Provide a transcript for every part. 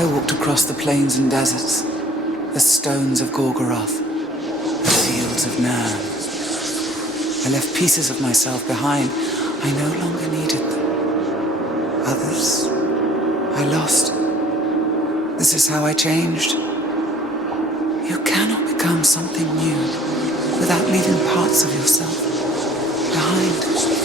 I walked across the plains and deserts, the stones of Gorgoroth, the fields of Nirn. I left pieces of myself behind. I no longer needed them. Others, I lost. This is how I changed. You cannot become something new without leaving parts of yourself behind.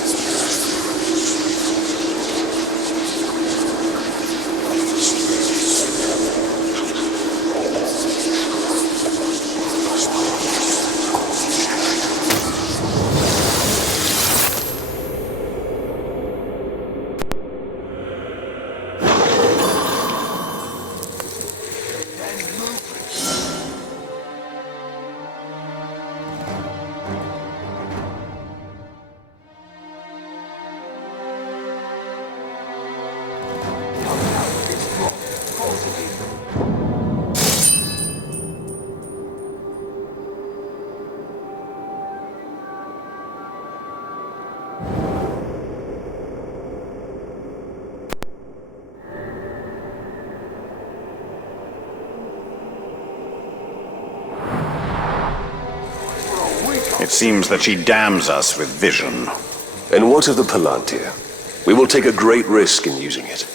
It seems that she damns us with vision. And what of the Palantir? We will take a great risk in using it.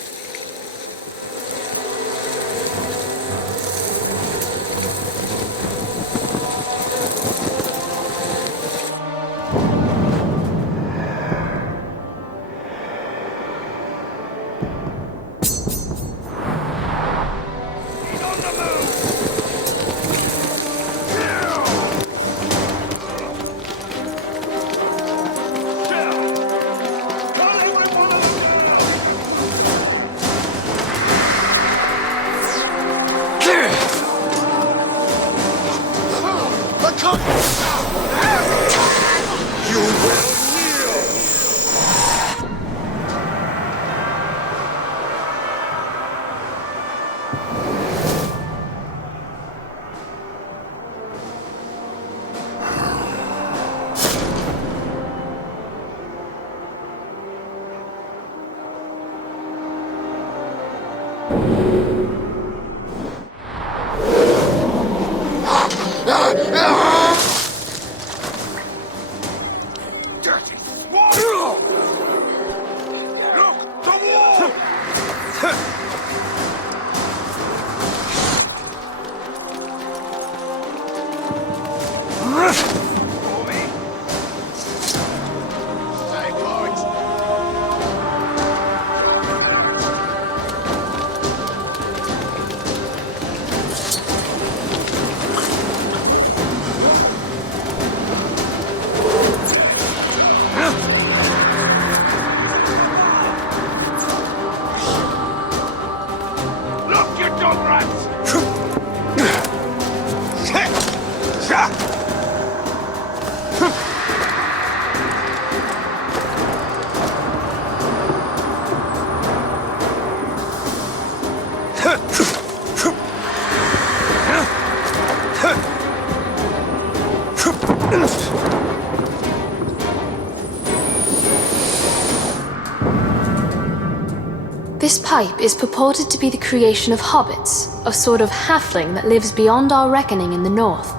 This pipe is purported to be the creation of hobbits, a sort of halfling that lives beyond our reckoning in the north.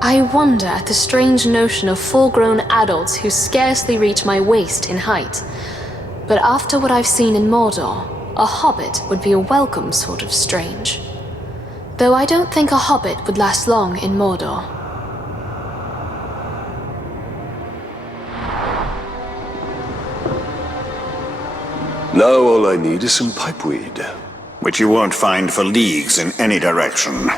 I wonder at the strange notion of full-grown adults who scarcely reach my waist in height. But after what I've seen in Mordor, a hobbit would be a welcome sort of strange. Though I don't think a hobbit would last long in Mordor. Now all I need is some pipeweed. Which you won't find for leagues in any direction.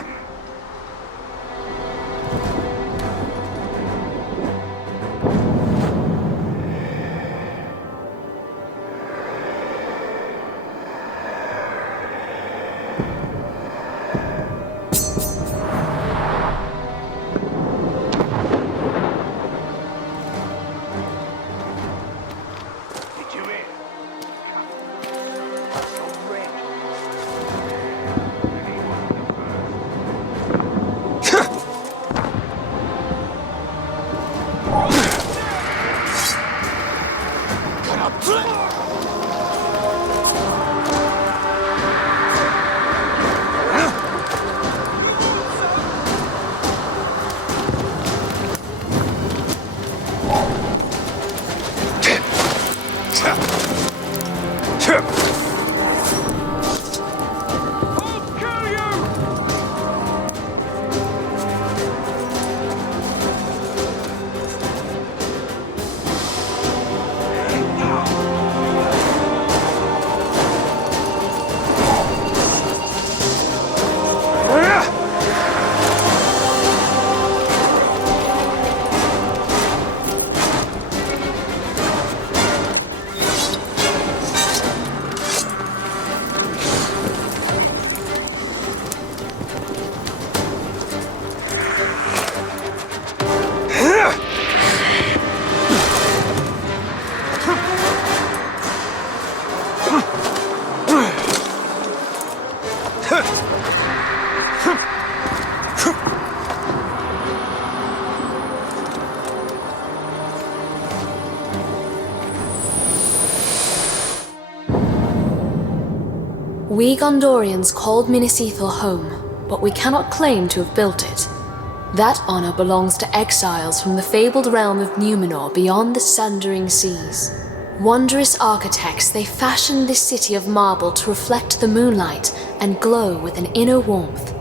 We Gondorians called Minas Ithil home, but we cannot claim to have built it. That honor belongs to exiles from the fabled realm of Numenor beyond the sundering seas. Wondrous architects, they fashioned this city of marble to reflect the moonlight and glow with an inner warmth.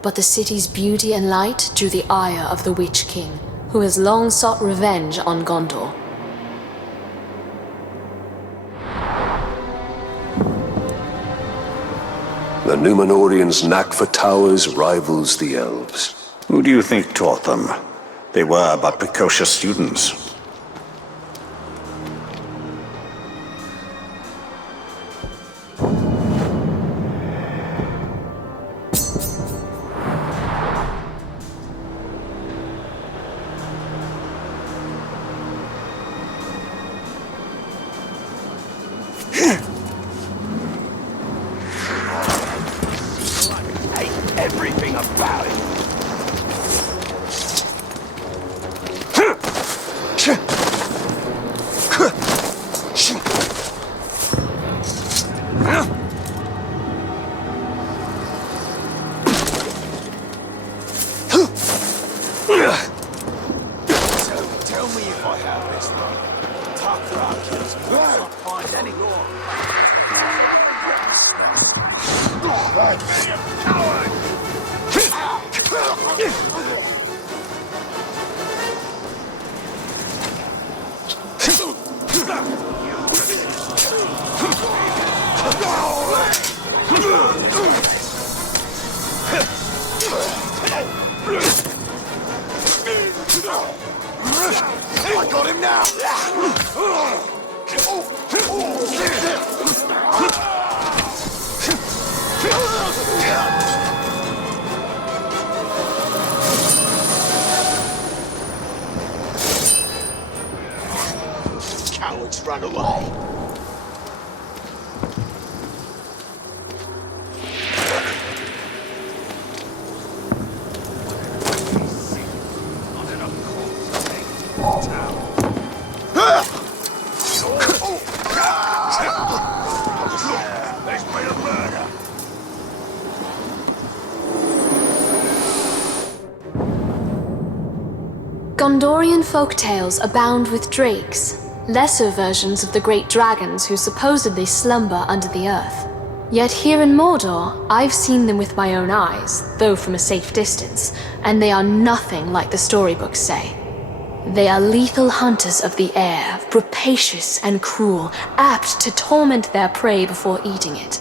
But the city's beauty and light drew the ire of the Witch King, who has long sought revenge on Gondor. The Numenorians' knack for towers rivals the elves. Who do you think taught them? They were but precocious students. Everything about it. Tell me if I have this wrong. Talk rock kills more, find any I got him now! Cowards run away. Gondorian folktales abound with drakes, lesser versions of the great dragons who supposedly slumber under the earth. Yet here in Mordor, I've seen them with my own eyes, though from a safe distance, and they are nothing like the storybooks say. They are lethal hunters of the air, rapacious and cruel, apt to torment their prey before eating it.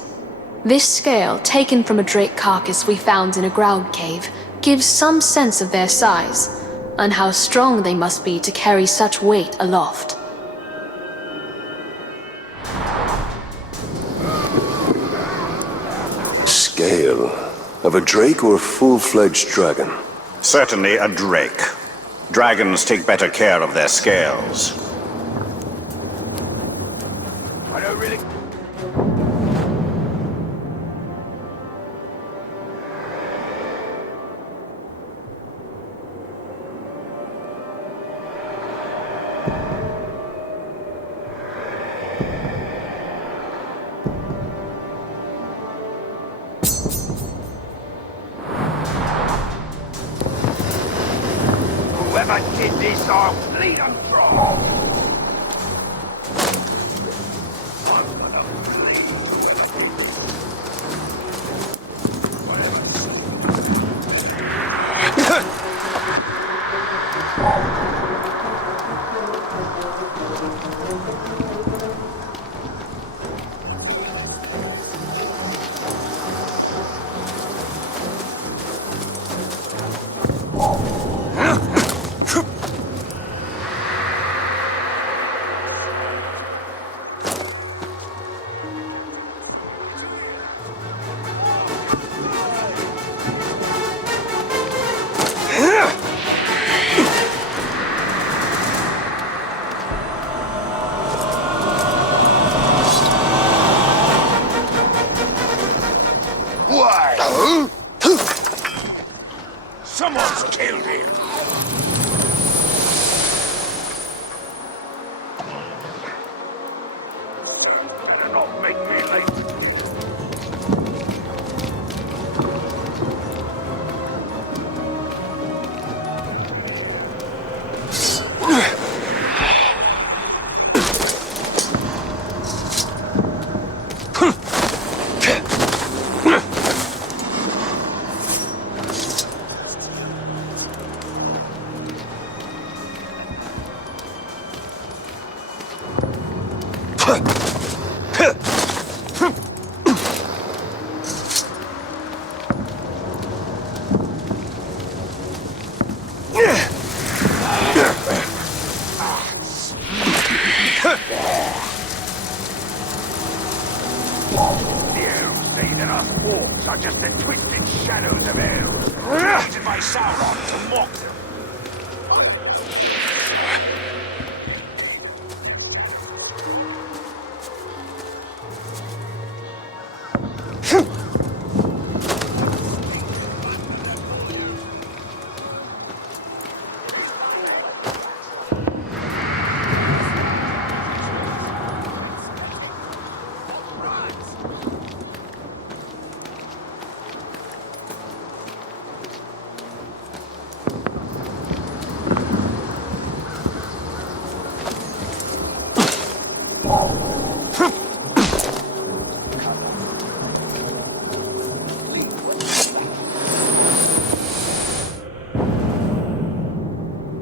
This scale, taken from a drake carcass we found in a ground cave, gives some sense of their size, and how strong they must be to carry such weight aloft. Scale of a drake or a full-fledged dragon? Certainly a drake. Dragons take better care of their scales. I don't really... Whoever did this, I'll bleed and draw. I'm gonna bleed. Us orcs are just the twisted shadows of elves, created by Sauron to mock them.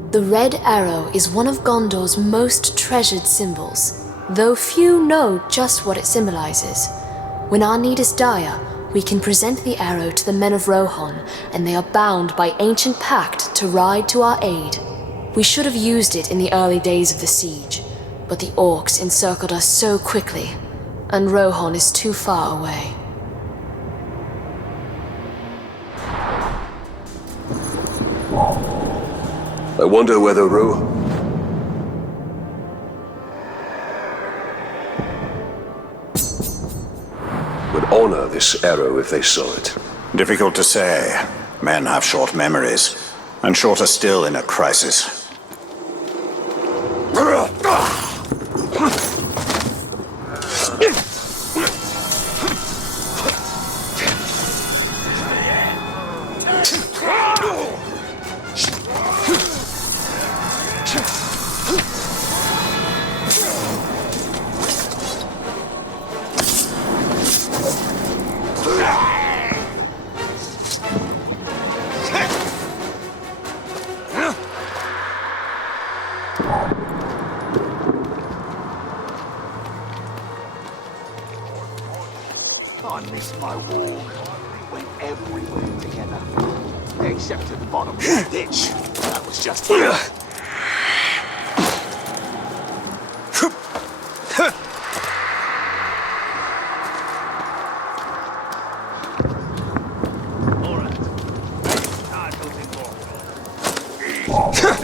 The Red Arrow is one of Gondor's most treasured symbols, though few know just what it symbolizes. When our need is dire, we can present the arrow to the men of Rohan, and they are bound by ancient pact to ride to our aid. We should have used it in the early days of the siege, but the orcs encircled us so quickly, and Rohan is too far away. I wonder whether would honor this arrow if they saw it. Difficult to say. Men have short memories, and shorter still in a crisis. I missed my walk. We went everywhere together. Except to the bottom of the ditch. That was just the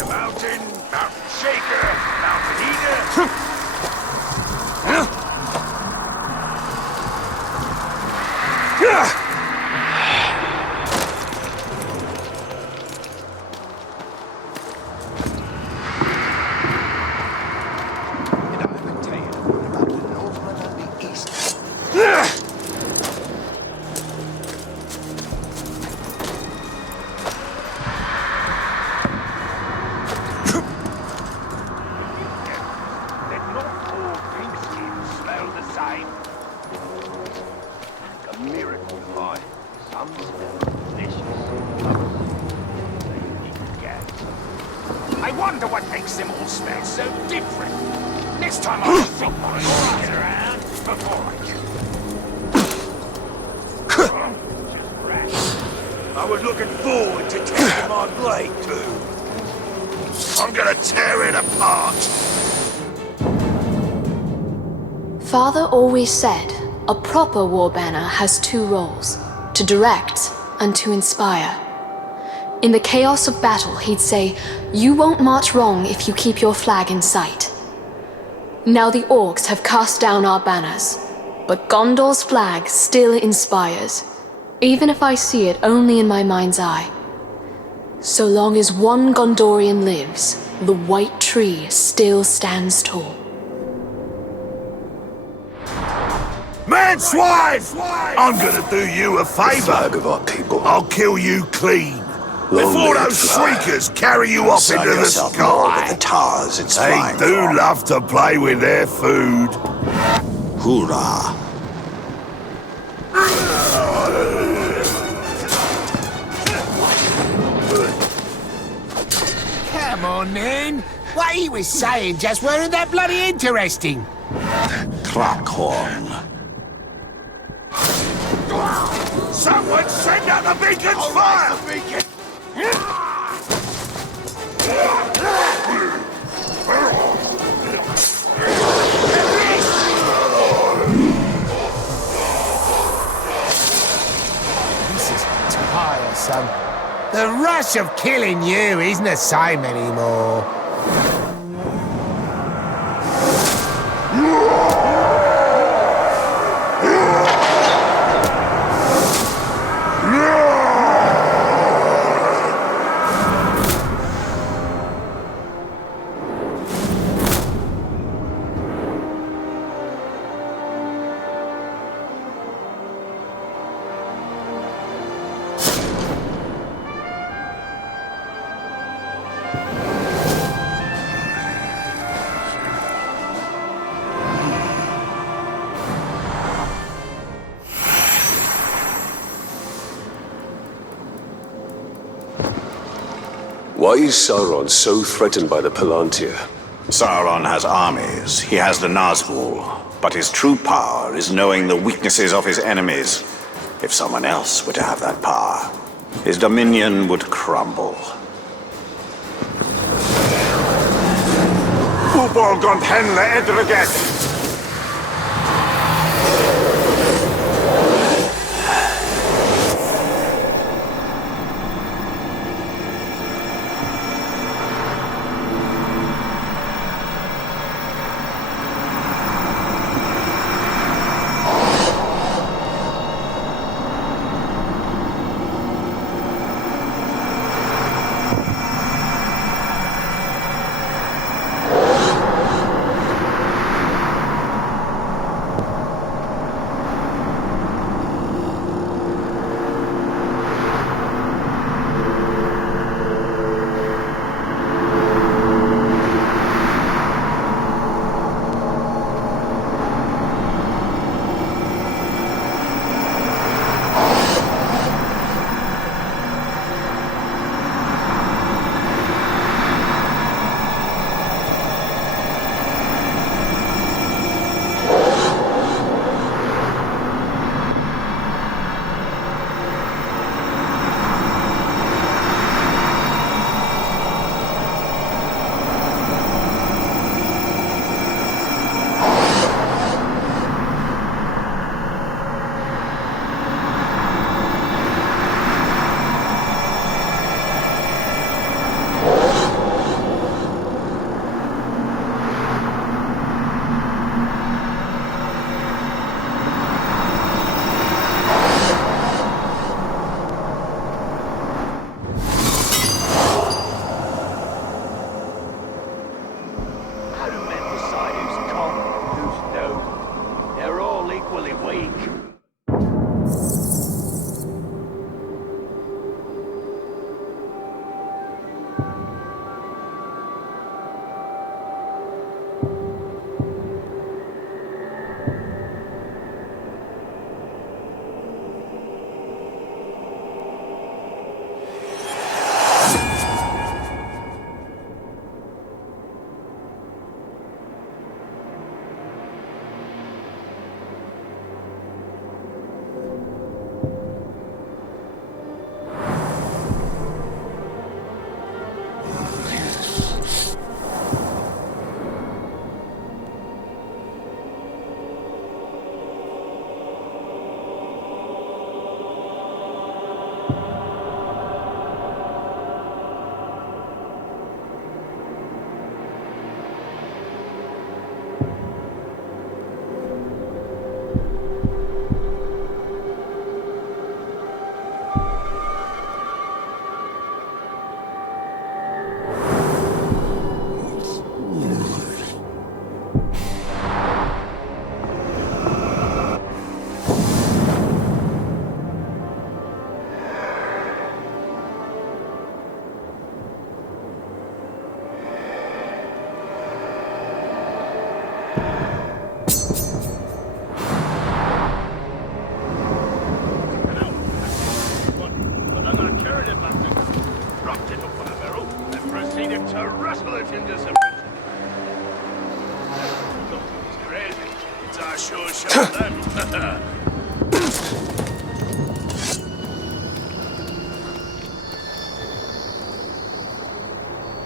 mountain, Mountain Shaker, Mountain Eater. I wonder what makes them all smell so different. Next time I'll think more get around before I do. Just rats. I was looking forward to testing my blade too. I'm gonna tear it apart. Father always said, a proper war banner has two roles, to direct and to inspire. In the chaos of battle, he'd say, "You won't march wrong if you keep your flag in sight." Now the orcs have cast down our banners, but Gondor's flag still inspires, even if I see it only in my mind's eye. So long as one Gondorian lives, the white tree still stands tall. Man swine! I'm gonna do you a favor. Flag of our people. I'll kill you clean. Long Before live those flag. shriekers carry you off Serve into the yourself more with the sky. tars it's They flying do for. love to play with their food. Hoorah! Come on, then. What he was saying just weren't that bloody interesting. Trackhorn. Someone send out the beacon's fire! The beacon. This is tiresome. The rush of killing you isn't the same anymore. Why is Sauron so threatened by the Palantir? Sauron has armies, he has the Nazgul, but his true power is knowing the weaknesses of his enemies. If someone else were to have that power, his dominion would crumble. Ubolgond Henle Edreget! I sure show them.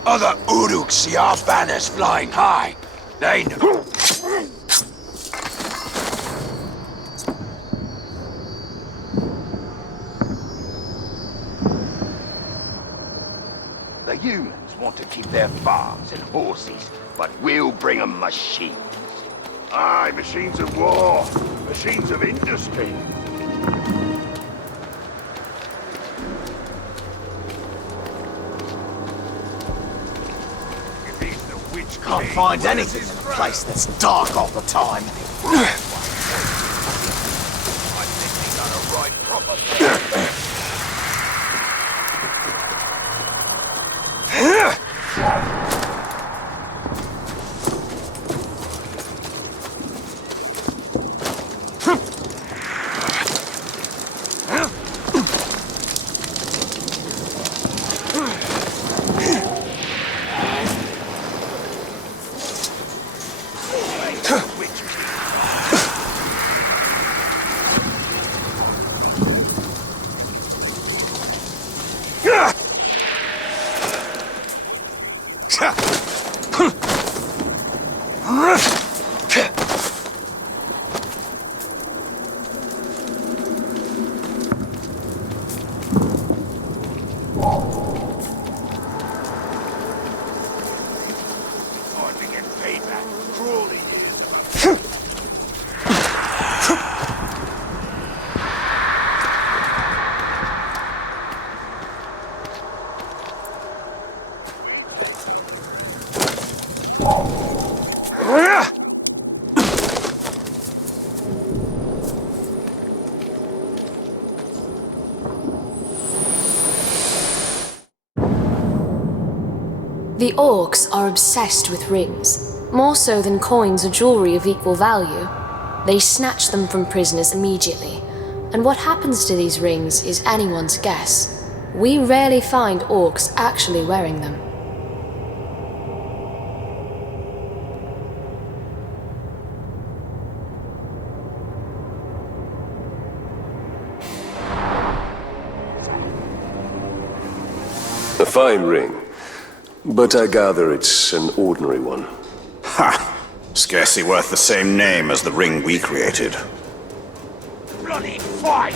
Other Uruks see our banners flying high. They know. The humans want to keep their farms and horses, but we'll bring them machines. Aye, machines of war, machines of industry. If he's the witch Can't king, find where's anything his in a throne? place that's dark all the time. I think he done a right proper thing. Time to get payback. Crawley here. The orcs are obsessed with rings, more so than coins or jewelry of equal value. They snatch them from prisoners immediately, and what happens to these rings is anyone's guess. We rarely find orcs actually wearing them. A fine ring. But I gather it's an ordinary one. Ha! Scarcely worth the same name as the ring we created. Bloody fight!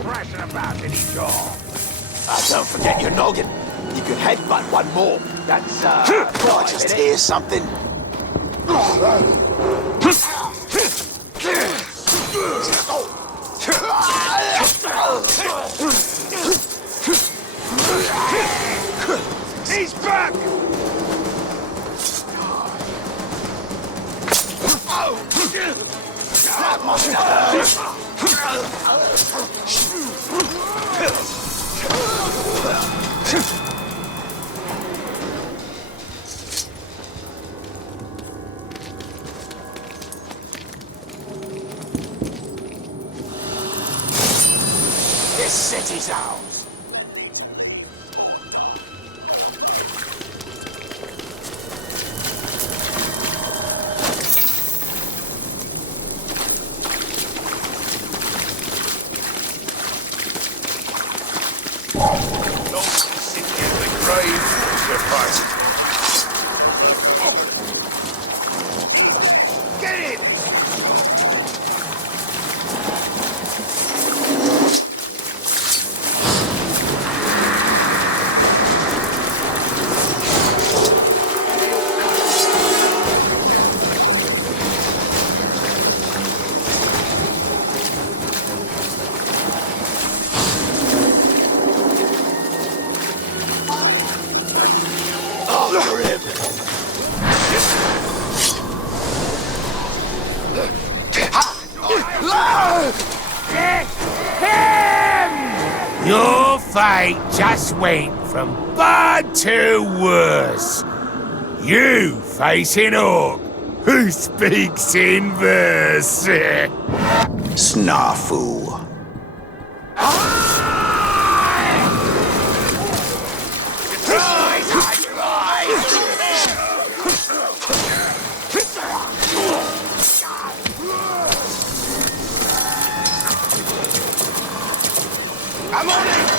Thrashing about in his jaw. Don't forget your noggin. You could headbutt one more. That's, I just hear something. He's back! That must have This city's ours. fate just went from bad to worse. You facing Orc, who speaks in verse. Snafu. I'm on it!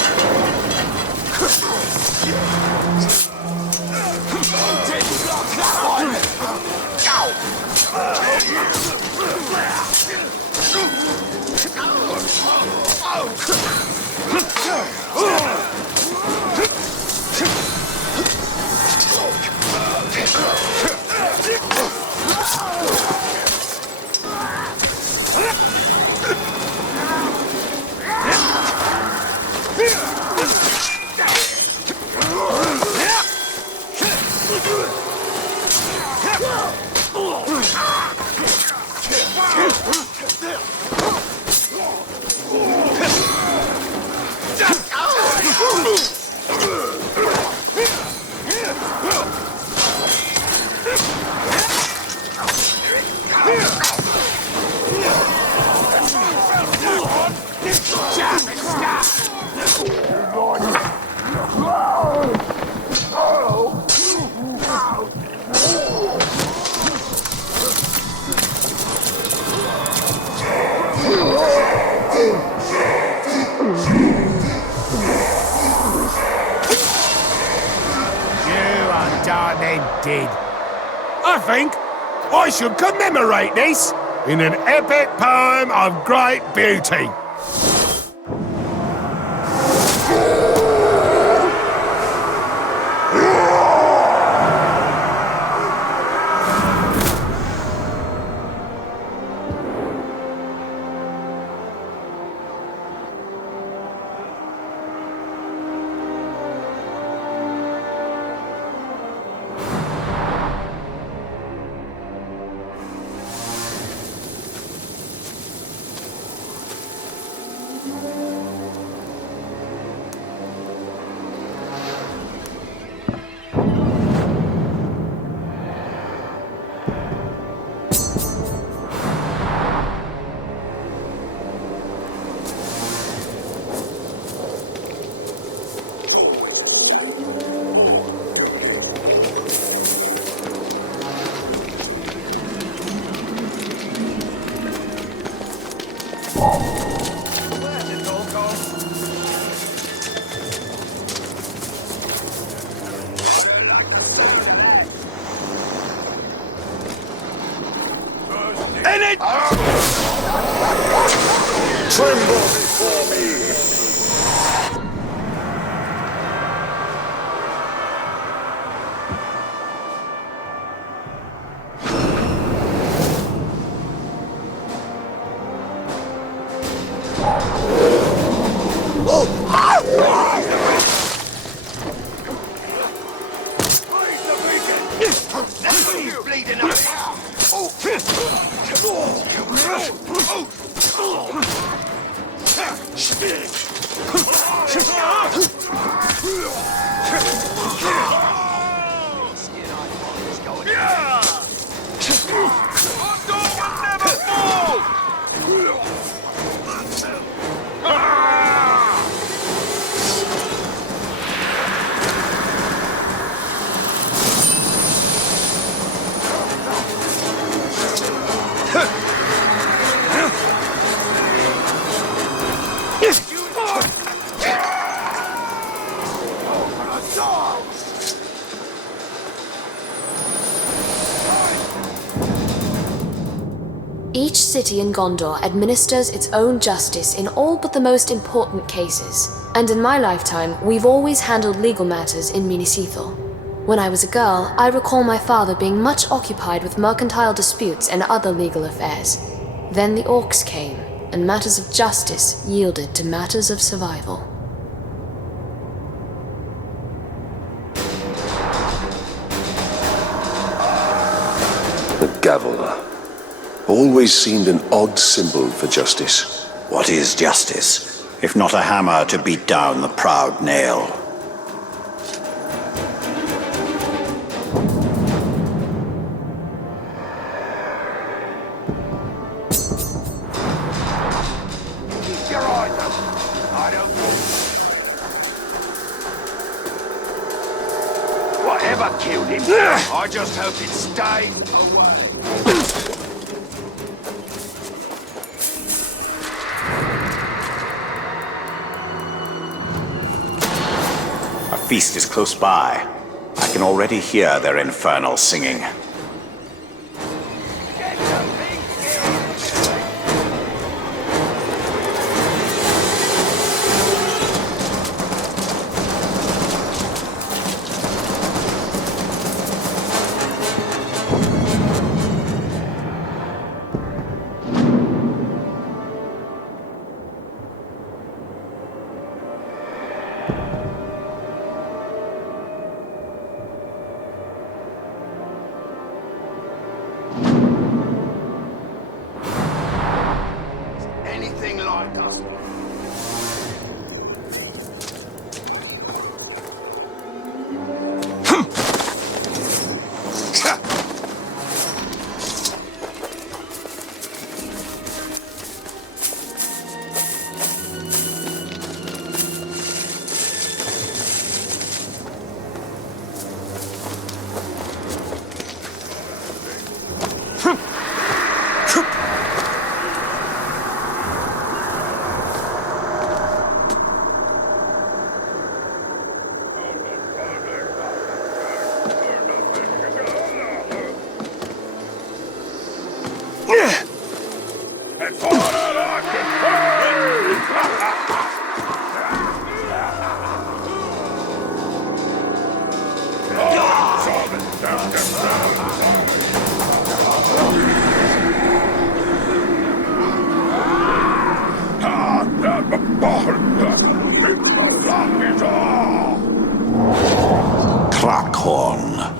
Did. I think I should commemorate this in an epic poem of great beauty. Tremble before me! Each city in Gondor administers its own justice in all but the most important cases. And in my lifetime, we've always handled legal matters in Minas Ithil. When I was a girl, I recall my father being much occupied with mercantile disputes and other legal affairs. Then the orcs came, and matters of justice yielded to matters of survival. The Gavilar. Always seemed an odd symbol for justice. What is justice? if not a hammer to beat down the proud nail. Keep your eyes open. I don't know. Whatever killed him, I just hope it stayed away. A feast is close by. I can already hear their infernal singing. Get something anything like us. Clackhorn.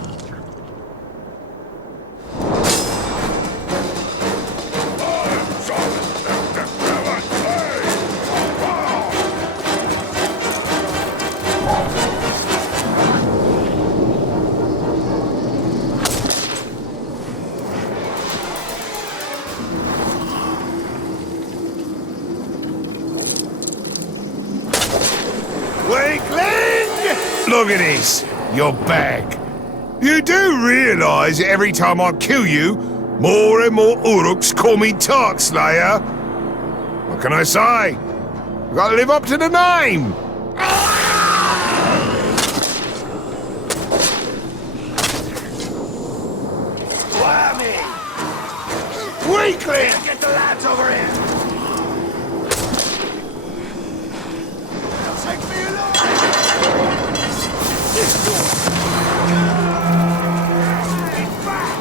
Weakling! Look at this, your bag. You do realise that every time I kill you, more and more Uruks call me Tark Slayer? What can I say? I've got to live up to the name. Whammy! Weakling! Get the lads over here! They'll take me alive! It's back!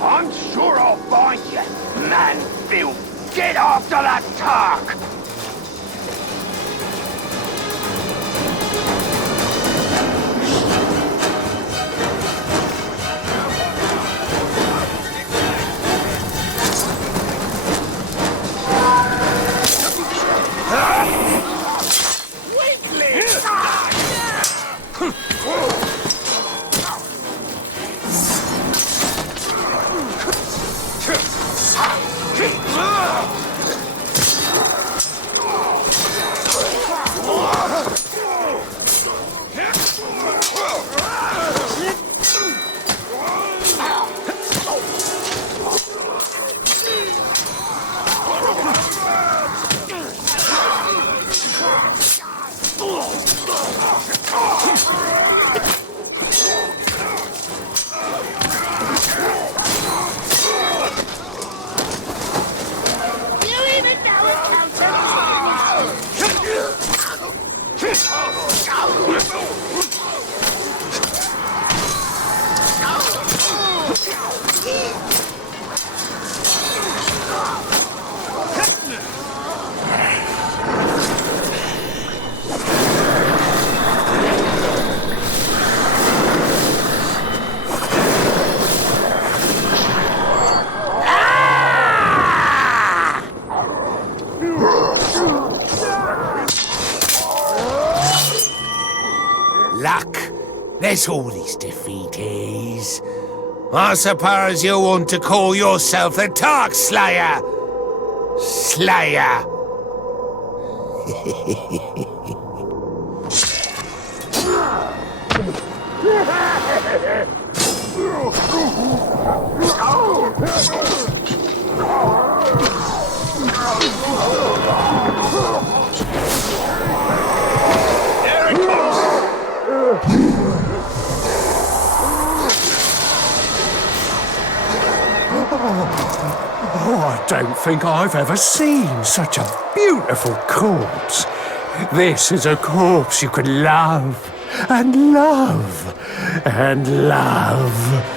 I'm sure I'll find you, man, Bill. Get after that Tark! That's all this defeat is. I suppose you want to call yourself the Tark Slayer. Slayer. I don't think I've ever seen such a beautiful corpse. This is a corpse you could love and love and love.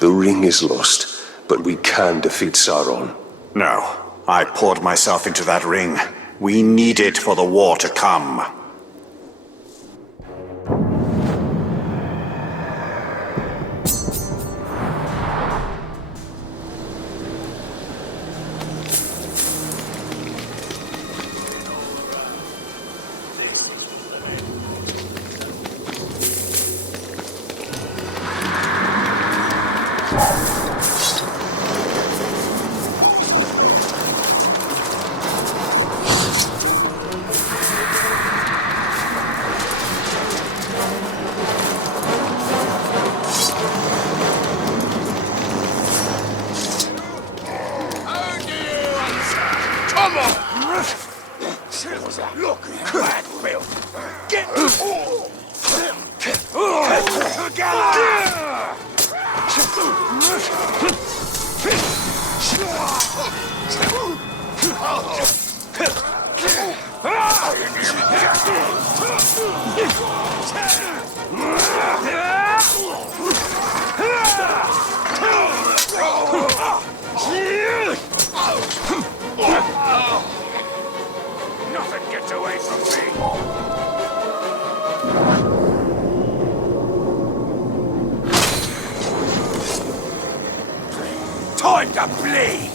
The ring is lost, but we can defeat Sauron. No, I poured myself into that ring. We need it for the war to come. Look, bad Bill. Get Nothing gets away from me. Time to bleed!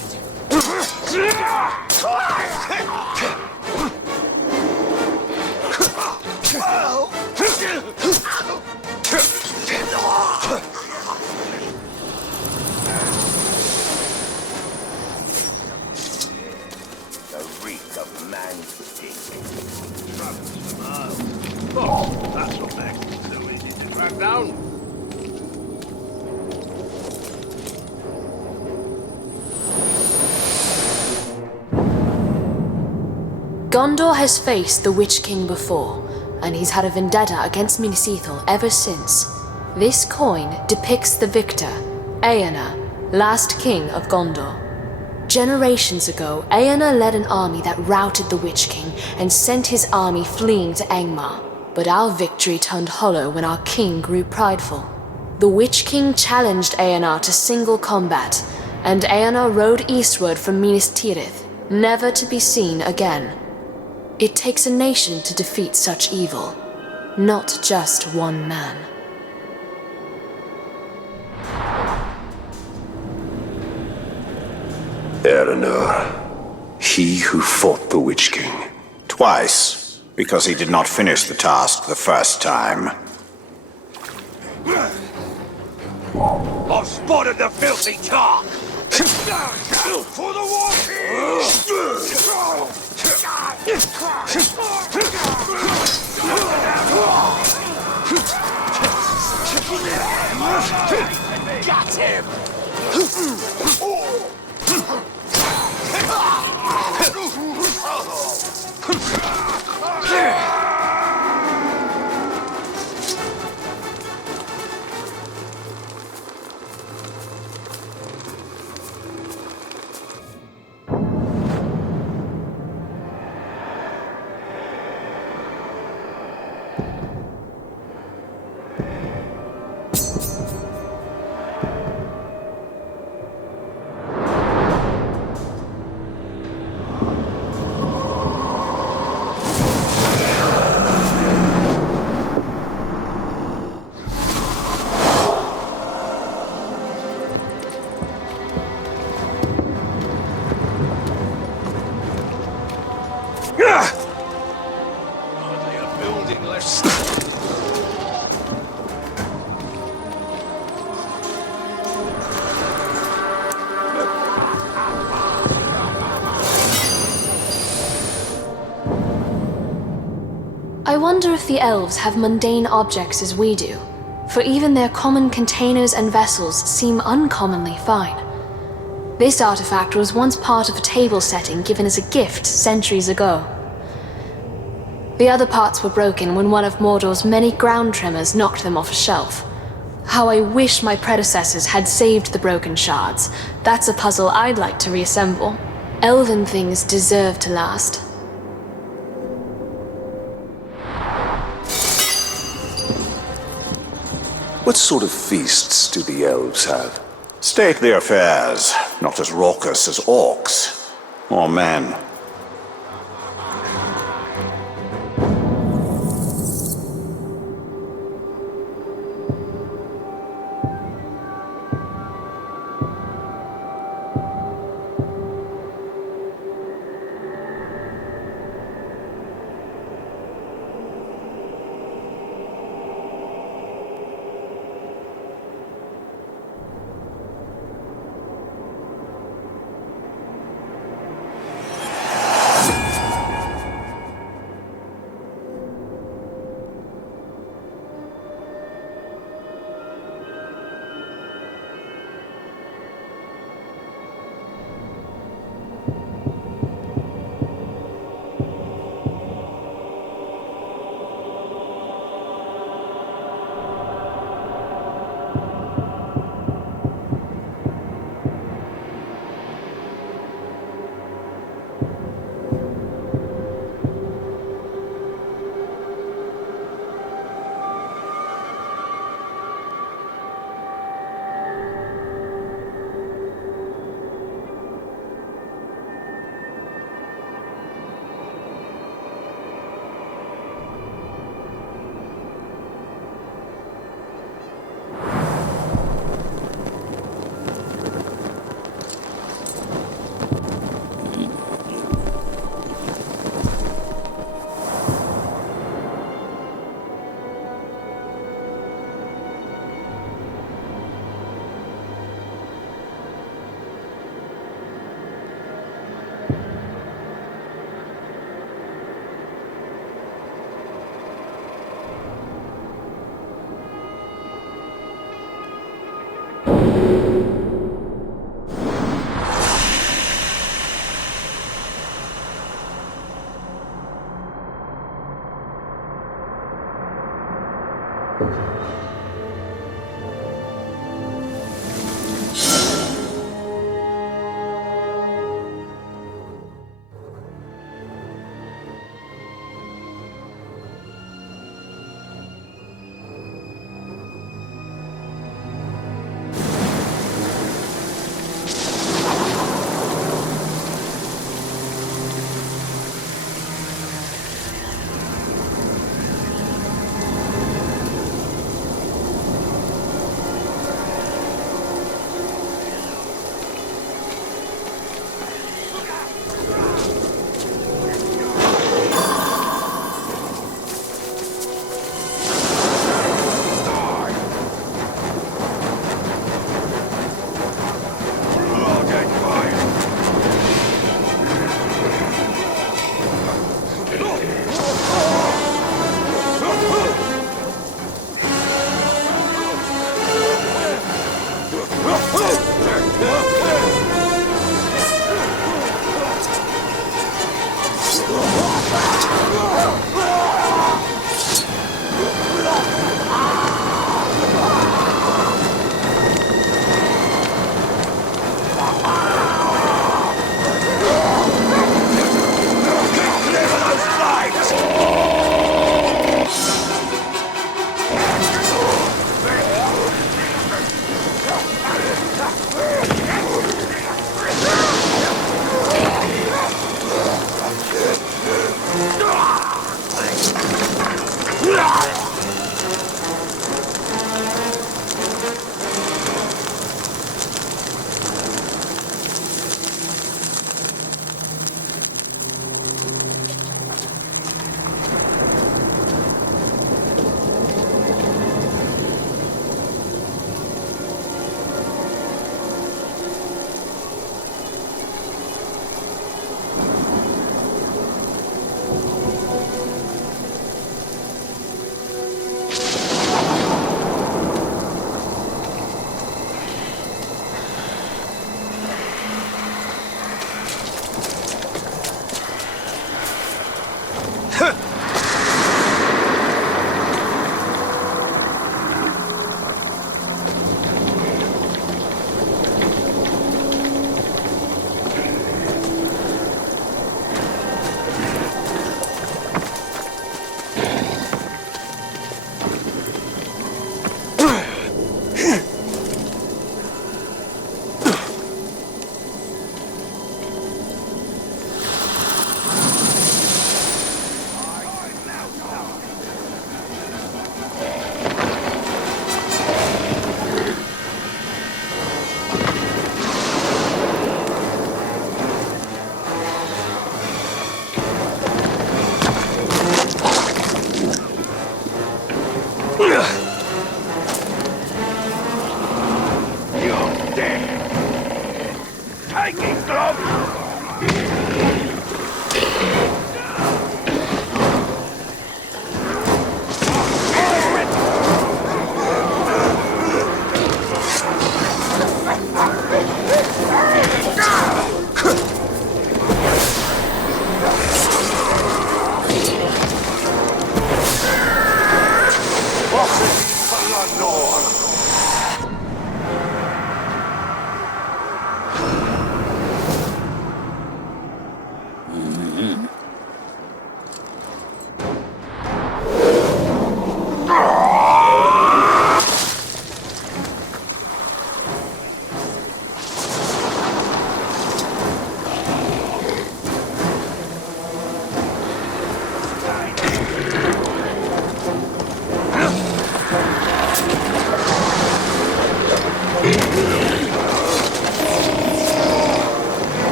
The reek of man's stink. Oh, that's not that so easy to track down. Gondor has faced the Witch King before, and he's had a vendetta against Minas Ithil ever since. This coin depicts the victor, Eomer, last king of Gondor. Generations ago, Eomer led an army that routed the Witch King and sent his army fleeing to Angmar. But our victory turned hollow when our king grew prideful. The Witch King challenged Eomer to single combat, and Eomer rode eastward from Minas Tirith, never to be seen again. It takes a nation to defeat such evil, not just one man. Eomer, he who fought the Witch King. Twice, because he did not finish the task the first time. I've spotted the filthy Tark! For the Got him! I wonder if the elves have mundane objects as we do, for even their common containers and vessels seem uncommonly fine. This artifact was once part of a table setting given as a gift centuries ago. The other parts were broken when one of Mordor's many ground tremors knocked them off a shelf. How I wish my predecessors had saved the broken shards. That's a puzzle I'd like to reassemble. Elven things deserve to last. What sort of feasts do the elves have? Stately affairs, not as raucous as orcs or men.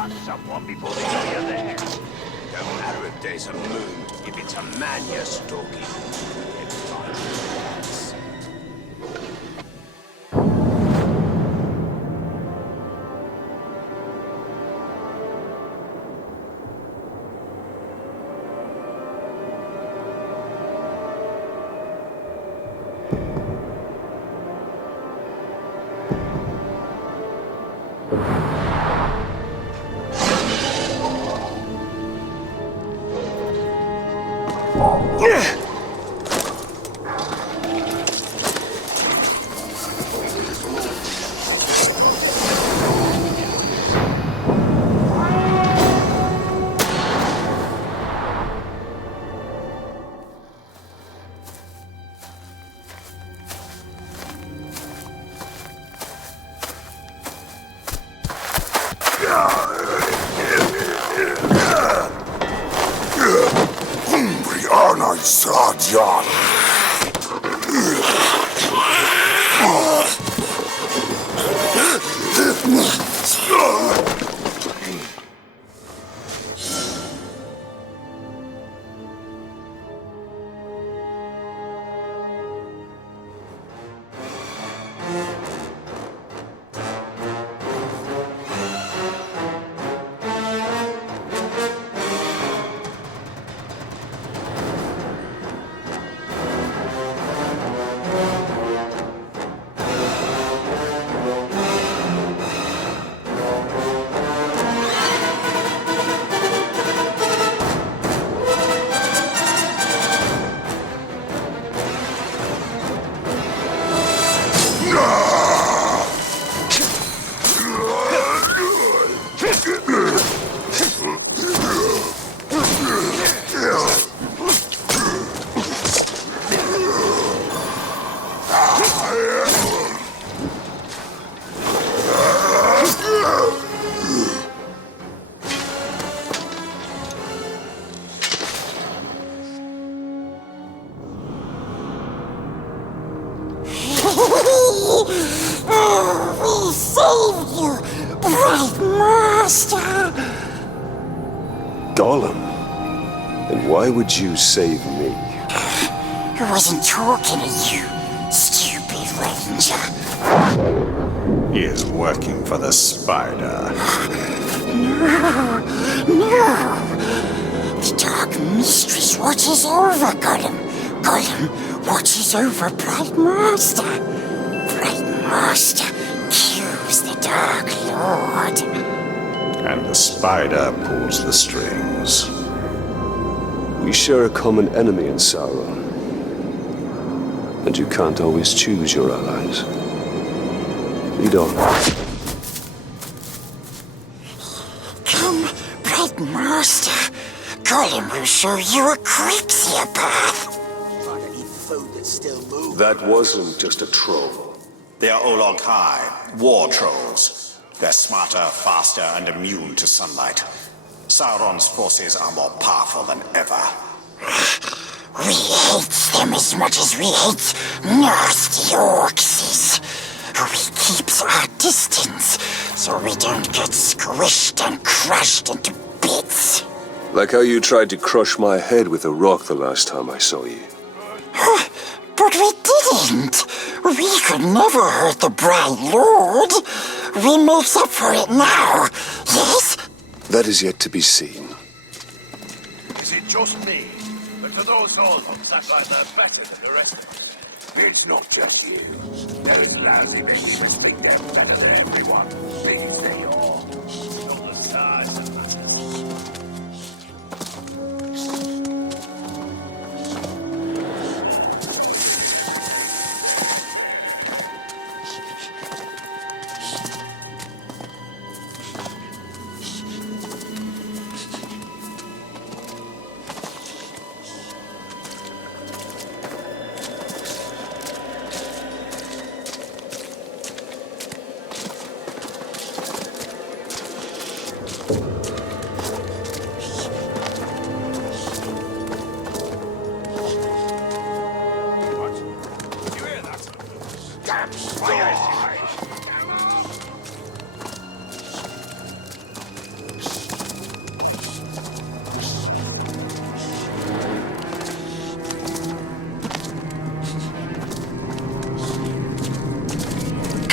cut someone before they know you're there. Don't matter if there's a moon, if it's a man you're stalking. It's fine. Sarjan. We saved you, Bright Master! Gollum? And why would you save me? I wasn't talking to you, stupid ranger. He is working for the spider. No! The Dark Mistress watches over Gollum. Gollum watches over Bright Master. Bright Master kills the Dark Lord. And the spider pulls the strings. We share a common enemy in Sauron. And you can't always choose your allies. Lead on. Come, Bright Master. Gollum will show you a quicker path. Trying to eat food that still moves. That wasn't just a troll. They are Olog Hai, war trolls. They're smarter, faster, and immune to sunlight. Sauron's forces are more powerful than ever. We hate them as much as we hate nasty orcs. We keeps our distance so we don't get squished and crushed into bits. Like how you tried to crush my head with a rock the last time I saw you. But we didn't. We could never hurt the Bright Lord. We makes up for it now, yes? That is yet to be seen. Is it just me? But do those Olmots act like they're better than the rest of us? It's not just you. Those lousy behemoths think they're better than everyone. These they are. Not the size that matters.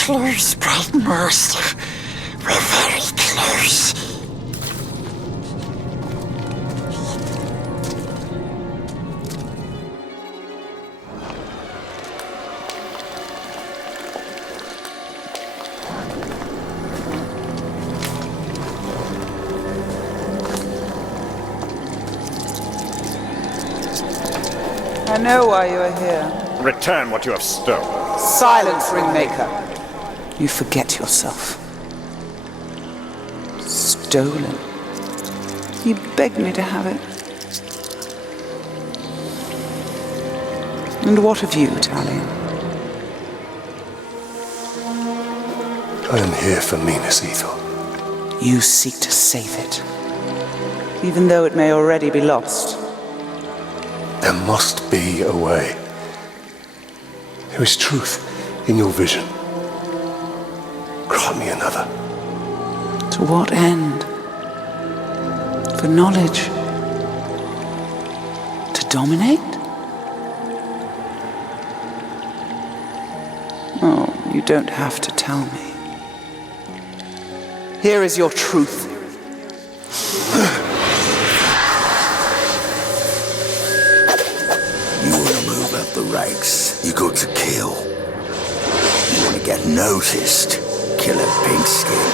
Close, Bright Master. We're very close. I know why you are here. Return what you have stolen. Silence, Ringmaker. You forget yourself. Stolen. You begged me to have it. And what of you, Talion? I am here for Minas Ithil. You seek to save it. Even though it may already be lost. There must be a way. There is truth in your vision. Grant me another. To what end? For knowledge? To dominate? Oh, you don't have to tell me. Here is your truth. You want to move up the ranks, you got to kill. You want to get noticed, kill a pink skin.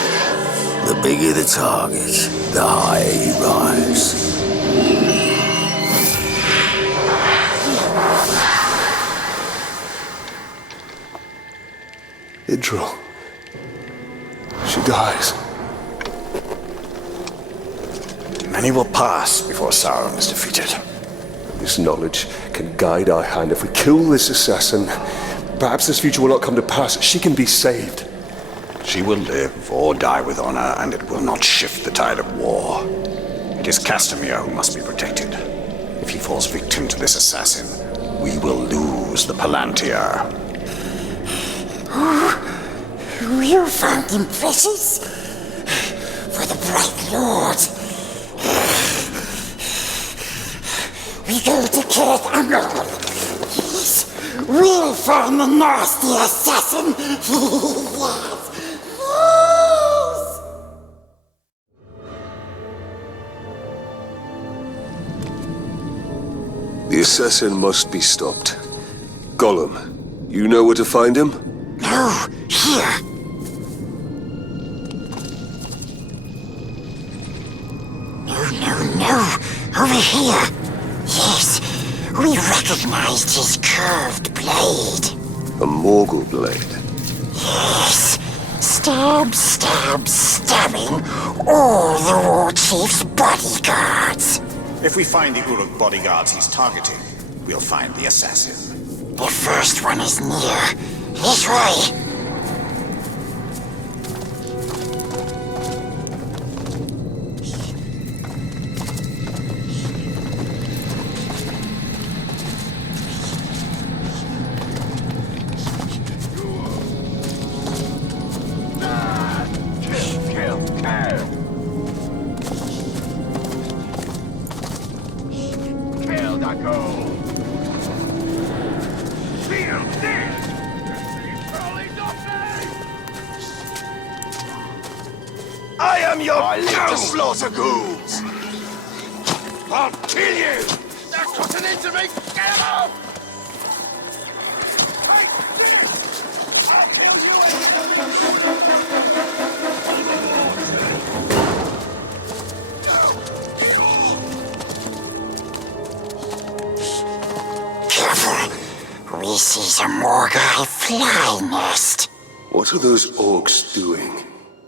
The bigger the target, the higher you rise. Idril. She dies. Many will pass before Sauron is defeated. This knowledge can guide our hand. If we kill this assassin, perhaps this future will not come to pass. She can be saved. She will live or die with honor, and it will not shift the tide of war. It is Castamir who must be protected. If he falls victim to this assassin, we will lose the Palantir. You found him precious? For the Bright Lord. We go to Kirith Angol. Yes, we'll find the nasty assassin. Yes. The assassin must be stopped. Gollum, you know where to find him? No, here. No. Over here. Yes, we recognized his curved blade. A Morgul blade. Yes. Stabbing all the War Chief's bodyguards. If we find the Uruk bodyguards he's targeting, we'll find the assassin. The first one is near. This way. I am your I live to slaughter ghouls! I'll kill you! They're cutting into me! Get them off! Careful! We see a Morgai fly nest. What are those orcs doing?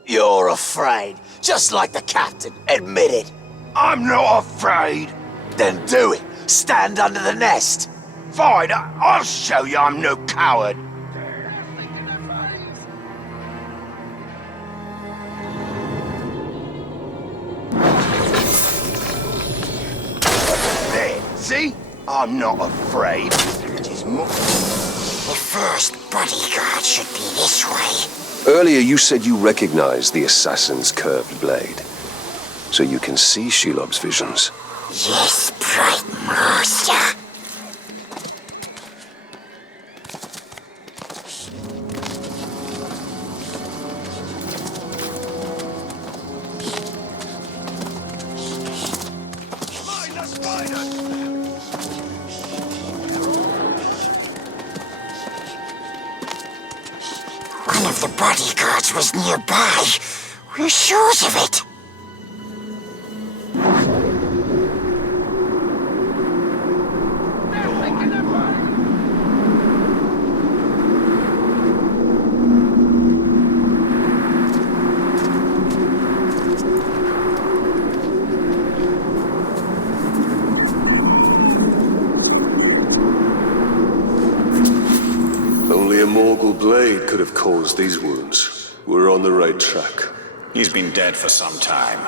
You're afraid, just like the captain. Admit it. I'm not afraid. Then do it. Stand under the nest. Fine, I'll show you I'm no coward. There, see? I'm not afraid. It is more... The first bodyguard should be this way. Earlier you said you recognized the assassin's curved blade. So you can see Shelob's visions. Yes, bright master. One of the bodyguards was nearby. We're sure of it. Only a Morgul blade could have caused these wounds. We're on the right track. He's been dead for some time.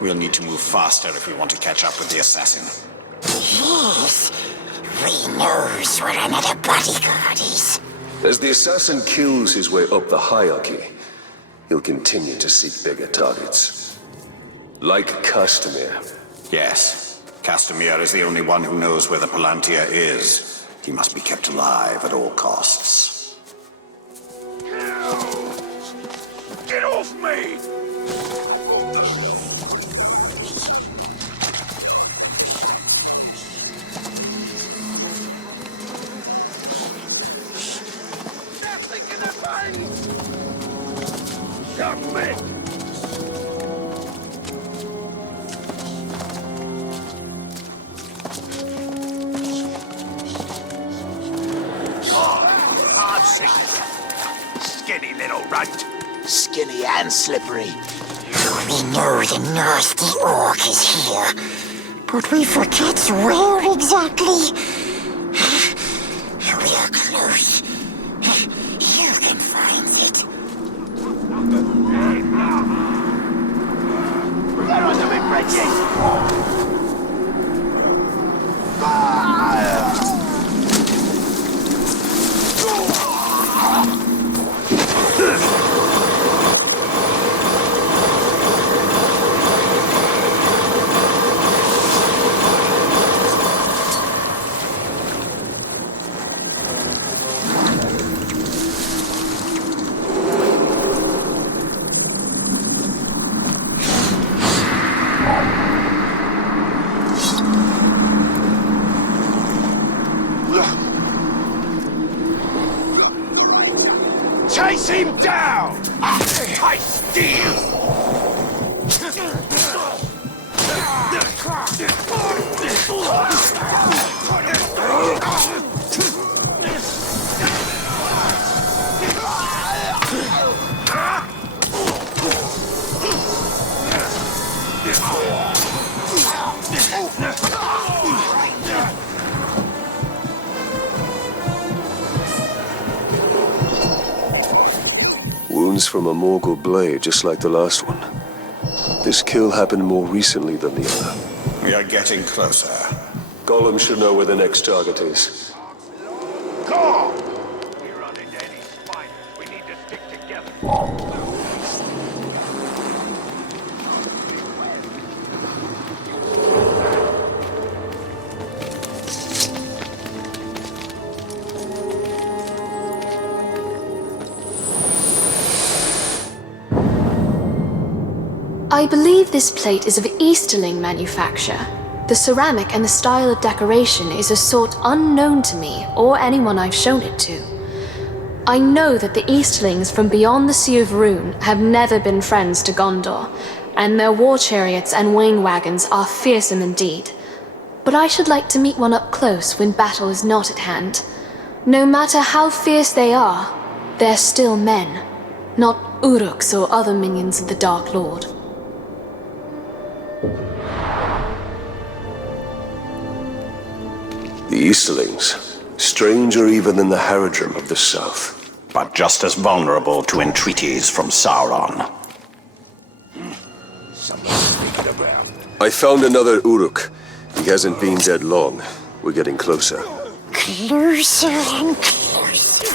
We'll need to move faster if we want to catch up with the assassin. Yes, we knows where another bodyguard is. As the assassin kills his way up the hierarchy, he'll continue to seek bigger targets. Like Castamir. Yes, Castamir is the only one who knows where the Palantir is. He must be kept alive at all costs. Get off me! I've seen you. Skinny little runt. Skinny and slippery. We know the nasty orc is here, but we forget where exactly. We are close. You can find it. They're under me bridges! Chase him down! I steal! Wounds from a Morgul blade, just like the last one. This kill happened more recently than the other. We are getting closer. Gollum should know where the next target is. Come on! We run into any spiders. We need to stick together. I believe this plate is of Easterling manufacture. The ceramic and the style of decoration is a sort unknown to me or anyone I've shown it to. I know that the Easterlings from beyond the Sea of Rune have never been friends to Gondor, and their war chariots and wain wagons are fearsome indeed. But I should like to meet one up close when battle is not at hand. No matter how fierce they are, they're still men, not Uruks or other minions of the Dark Lord. The Easterlings, stranger even than the Haradrim of the south. But just as vulnerable to entreaties from Sauron. I found another Uruk. He hasn't been dead long. We're getting closer. Closer and closer.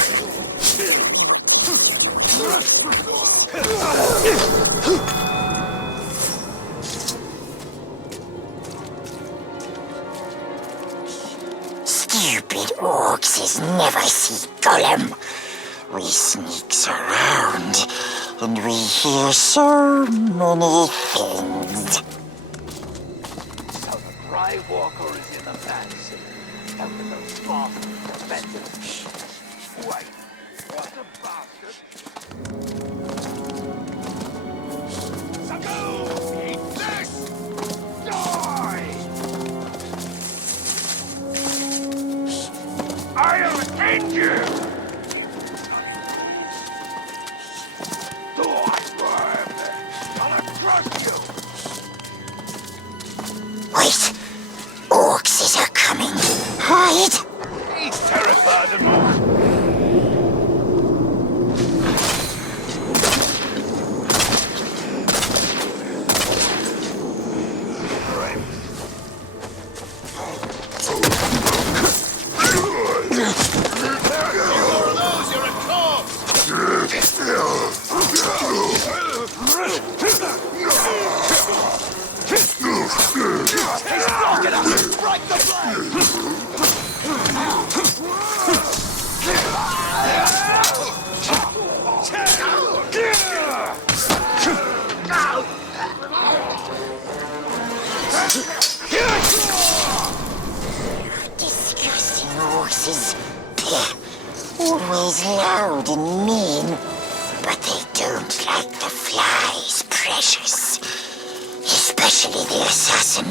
Stupid orcs never see Gollum. We sneaks around, and we hear so many things. So the Grey Walker is in the fancy. Out of those bastards, better. Wait, what the bastard? Sagoo! Eat this! Die! I'll end you! Wait! Orcs are coming. Hide! He's terrified of more. Disgusting horses. Always loud and mean. But they don't like the flies, precious. Especially the assassin.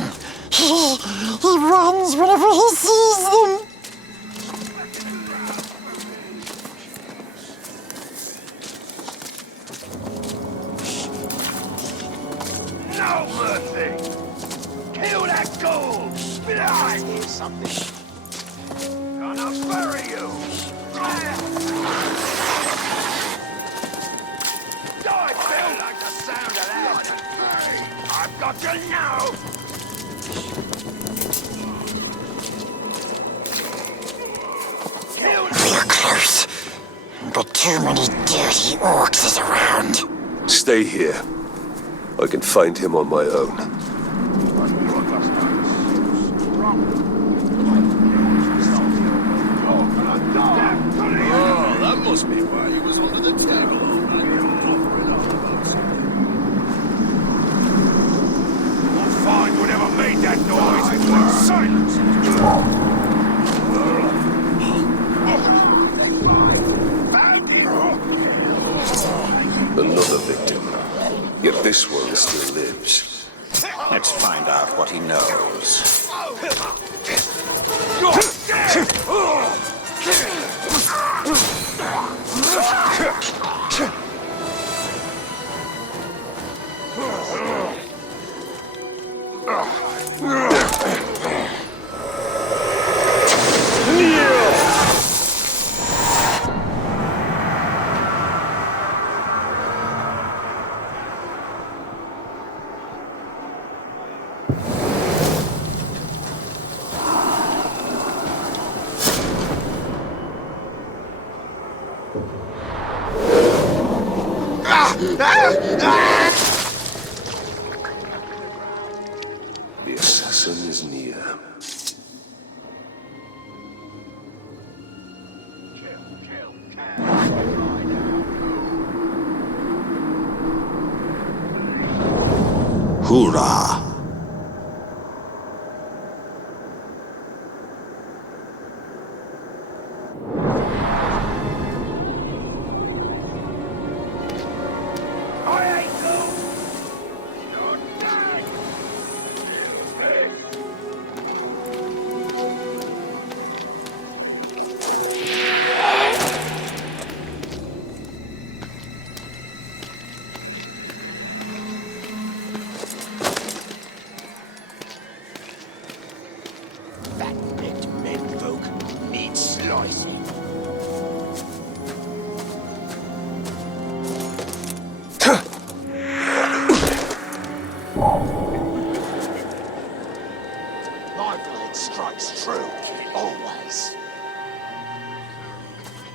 He runs whenever he sees them. No mercy! Kill that gold! Spit out! I hear something. Gonna bury you! Die, Bill! Like the sound of that! I've got you now! Kill We're close. But too many dirty orcs is around. Stay here. I can find him on my own. Oh, that must be why he was under the table. We'll find whatever made that noise and silence it. Another victim. Yet this one still lives. out what he knows. The assassin is near. Hoorah! Fat-necked menfolk need slicing. My blade strikes true, always.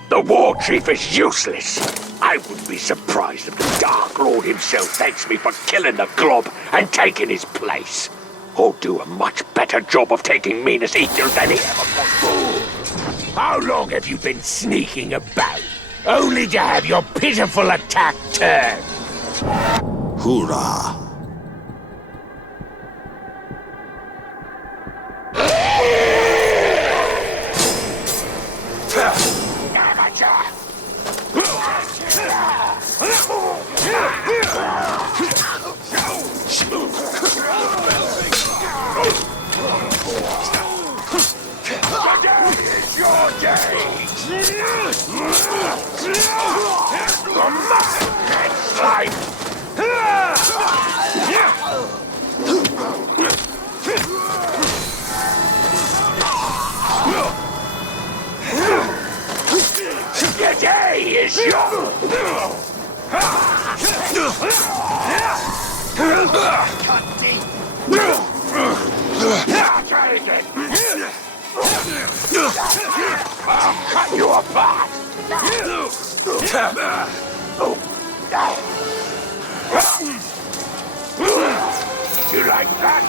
The war chief is useless. I wouldn't be surprised if the Dark Lord himself thanks me for killing the Glob and taking his place. Or do a much better job of taking Minas Ithil than he ever could. How long have you been sneaking about, only to have your pitiful attack turned? Hoorah! Today is your... I'll cut you apart! You like that?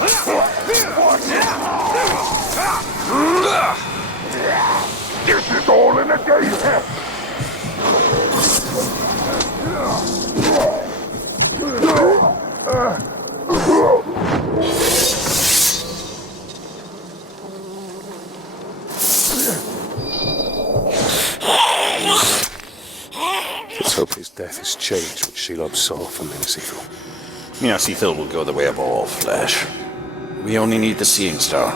This is all in a game. Let's hope his death has changed what Shelob saw from Minas Ithil. Minas Ithil will go the way of all flesh. We only need the Seeing Star.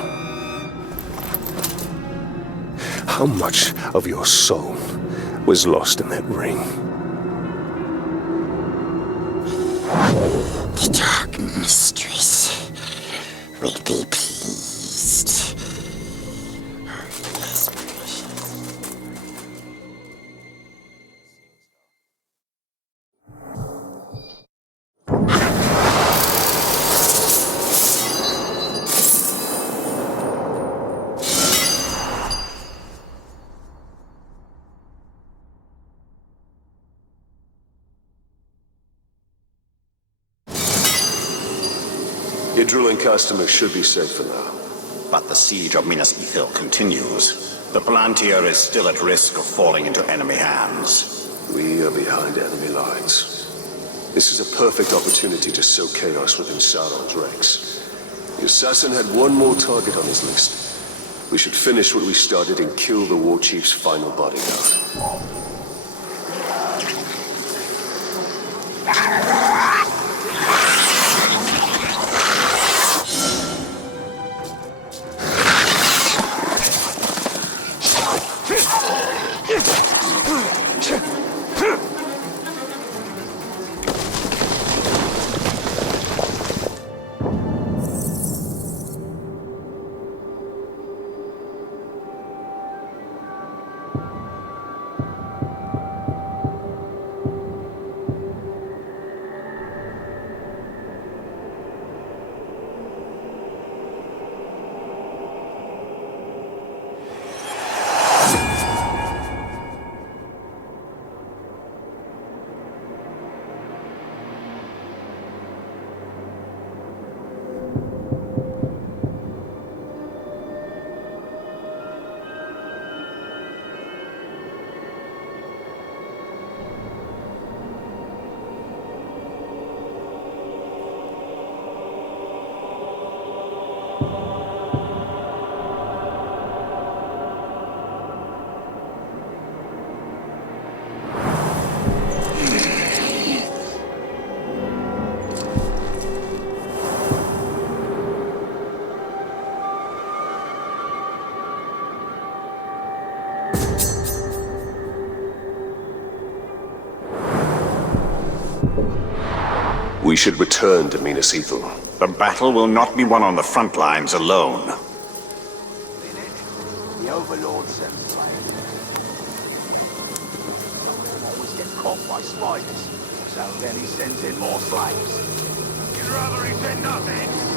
How much of your soul was lost in that ring? The Dark Mistress will be pleased. Yes, precious. Idril and Customer should be safe for now. But the siege of Minas Ithil continues. The Palantir is still at risk of falling into enemy hands. We are behind enemy lines. This is a perfect opportunity to sow chaos within Sauron's ranks. The assassin had one more target on his list. We should finish what we started and kill the war chief's final bodyguard. We should return to Minas Ithil. The battle will not be won on the front lines alone. The Overlord sends fire. Always get caught by spiders. So then he sends in more slaves. You'd rather he said nothing?